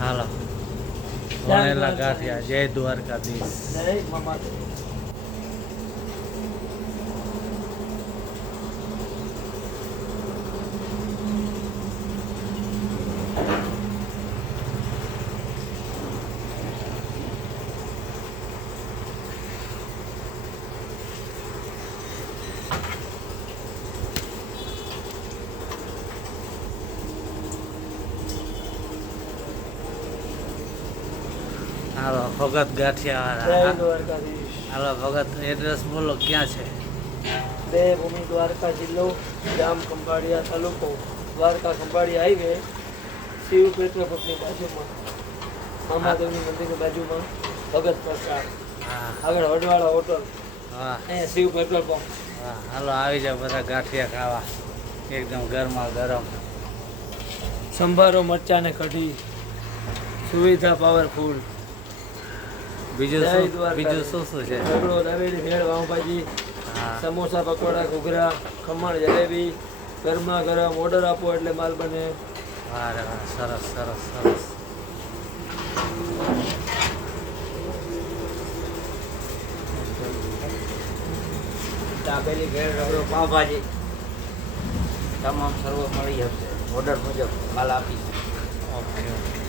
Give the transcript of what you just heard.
હાલો વણેલા ગાંઠિયા. જય દ્વારકાધીશ. જય મામા. હાલો ભગત ગાંઠિયા જય વાળા. દ્વારકાધીશ. હાલો ભગત એડ્રેસ બોલો ક્યાં છે? દેવભૂમિ દ્વારકા જિલ્લો, ગામ ખંભાળિયા તાલુકો, દ્વારકા ખંભાળિયા હાઈવે, શિવ પેટ્રોલ પંપની બાજુમાં, મામાદેવની મંદિરની બાજુમાં, ભગત પ્રસાદ હા આગળ વડવાળા હોટલ, હા અહીંયા શિવ પેટ્રોલ પંપ. હા. હાલો આવી જાઓ બધા ગાંઠિયા ખાવા, એકદમ ગરમા ગરમ. સંભારો મરચાં ને કઢી, સુવિધા પાવરફુલ. બીજું જય શું દ્વારકાધીશ. બીજું શું છે? ઢોકળો, દાબેલી, ભેળ, પાઉંભાજી, હા સમોસા, પકોડા, ઘૂઘરા, ખમણ, જલેબી, ગરમા ગરમ. ઓર્ડર આપો એટલે માલ બને. વાહ વાહ સરસ સરસ સરસ. દાબેલી, ભેળ, રગડો, પાવભાજી તમામ સર્વ મળી જશે. ઓર્ડર મુજબ માલ આપીશ. Okay okay.